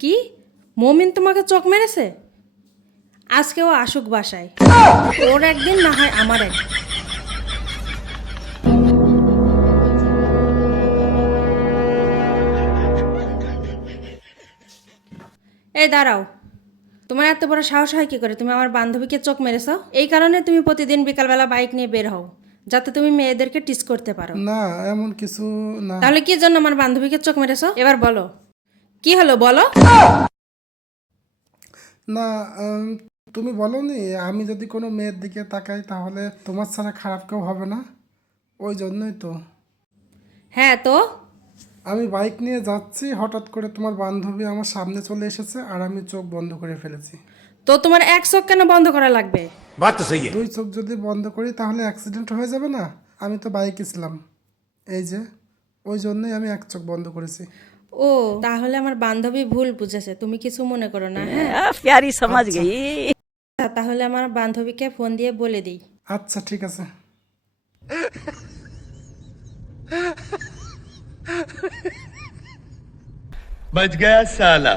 কি? মমিন তোমাকে চোখ মেরেছে? আজকে ও আসুক বাসায়, ওর একদিন না হয় আমার একদিন। এই দাঁড়াও, তোমার এত বড় সাহস হয় কি করে? তুমি আমার বান্ধবীকে চোখ মেরেছ? এই কারণে তুমি প্রতিদিন বিকালবেলা বাইক নিয়ে বের হও, যাতে তুমি মেয়েদেরকে টিস করতে পারো। না, এমন কিছু না। তাহলে কি জন্য আমার বান্ধবীকে চোখ মেরেছ? এবার বলো, কি হলো বলো। না, তুমি বলোনি আমি যদি কোনো মেয়ের দিকে তাকাই তাহলে তোমার ছাড়া খারাপ কেউ হবে না, ওই জন্যই তো। হ্যাঁ তো? আমি বাইক নিয়ে যাচ্ছি, হঠাৎ করে তোমার বান্ধবী আমার সামনে চলে এসেছে আর আমি চোখ বন্ধ করে ফেলেছি। তো তোমার এক চোখ কেন বন্ধ করা লাগবে? बात तो सही है। দুই চোখ যদি বন্ধ করি তাহলে অ্যাক্সিডেন্ট হয়ে যাবে না? আমি তো বাইকে ছিলাম, এই যে, ওই জন্যই আমি এক চোখ বন্ধ করেছি। ও, তাহলে আমার বান্ধবী ভুল বুঝেছে, তুমি কিছু মনে করো না। হ্যাঁ, प्यारी समझ गई। তাহলে আমার বান্ধবীকে ফোন দিয়ে বলে দিই। আচ্ছা, ঠিক আছে। बच गया साला।